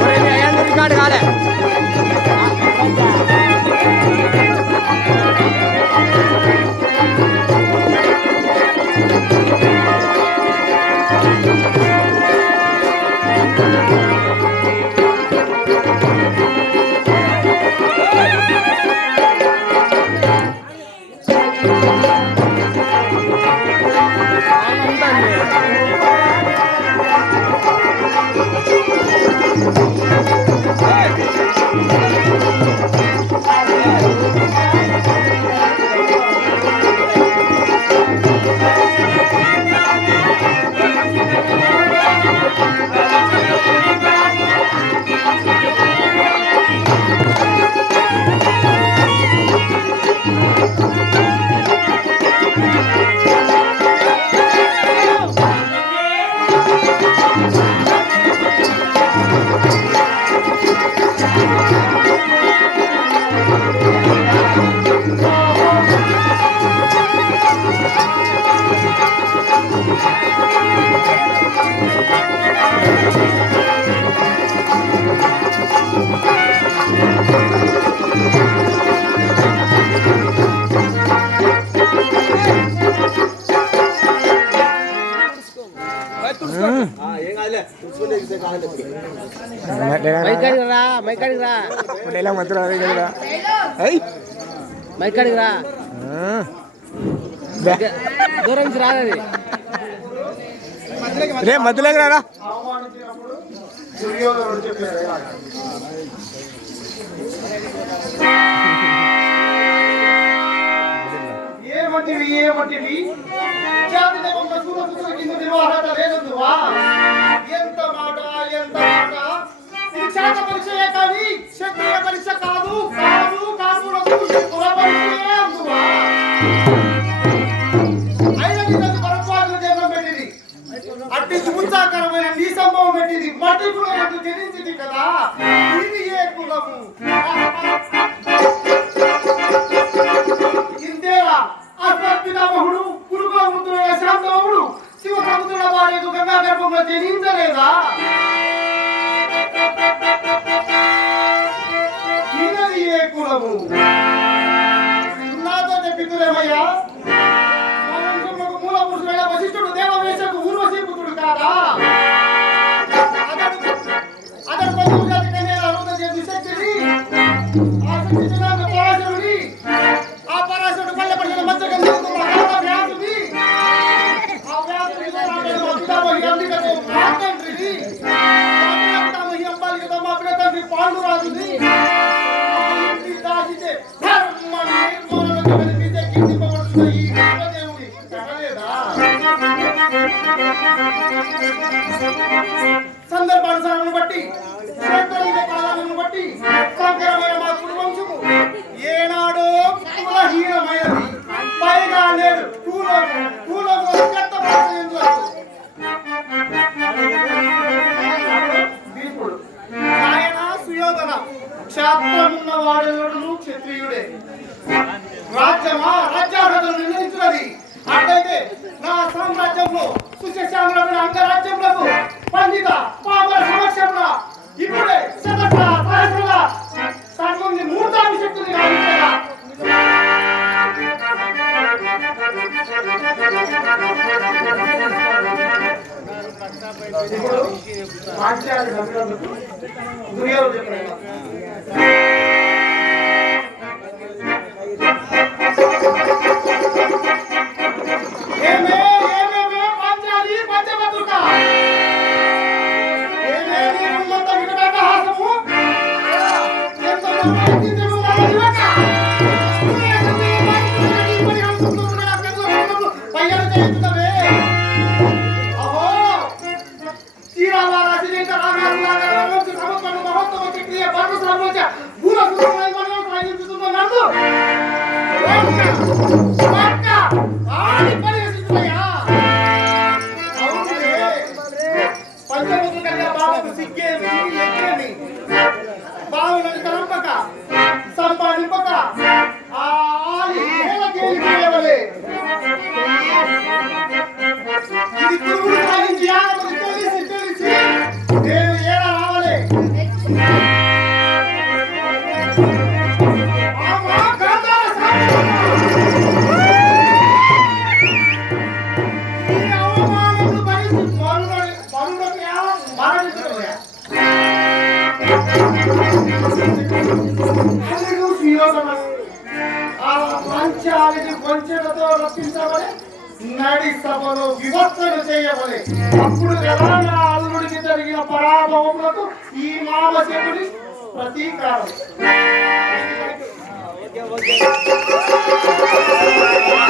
ஒரு ரெக்கார்டு காலை. రికార్డు కాలే మైకాడికి రా మైకాడికి రా. డైలాగ్ మాత్రం అదే కదా. అయ్యి మైకాడికి రా. దూరం నుంచి రాదది రే మధ్యలోకి రారా. ఏమంటివి ఏమంటివి? జాతి కింద నిర్వాహక లేనందువా? ఎంత మాట ఎంత మాట? ఇది క్షేత్ర పరీక్షయే కానీ క్షత్రియ పరీక్ష కాదు. కాదు కాకూడదు ఇది కుల పరీక్షయే అందువా? పెట్టింది. అట్టి ఉత్సాహకరమైన నీ సంభవం పెట్టింది. మట్టి కులం జనించింది కదా? ఇది ఏ కులము? ఇంతేరా. అసత్పితామహుడు కురుకుల పుత్రుడైన శాంతమహుడు శివ భార్యకు గంగా గర్భంలో జనించలేదా ఈయనది ఏ కులము? నాతో చెప్పితురేమయ్యా మా వంశంలో మూల పురుషుడైన వశిష్ఠుడు దేవవేశకు ఊర్వశీ పుత్రుడు కాదా? అతడు అతడు పశువు జాతి అరుణ చేసి శక్తిని ఆ సందర్భానుసారమును బట్టి క్షేత్రలింగ బట్టి సంకరమైన మా కుటుంబము ఏనాడో కులహీనమైనది. పైగా ఆయన సుయోధన క్షేత్రమున్న వాడెవడును క్షత్రియుడే. రాజ్యమా రాజ్యార్హతను నిర్ణయించినది. అట్లయితే నా సామ్రాజ్యంలో సుశశామలమైన అంగరాజ్యములకు పండిత పాపల సమక్షంలో ఇప్పుడే శతక సహస్రల సర్వంని గావించగా ఇప్పుడు పాఠ్యాలు దుర్యోధన Vamos! Vamos! మంచాలిని వంచనతో రప్పించబడి నడి సభలో వివక్షణ చేయబడి అప్పుడు తెలంగాణ అల్లుడికి జరిగిన పరాభవములకు ఈ మామశకుడి ప్రతీకారం.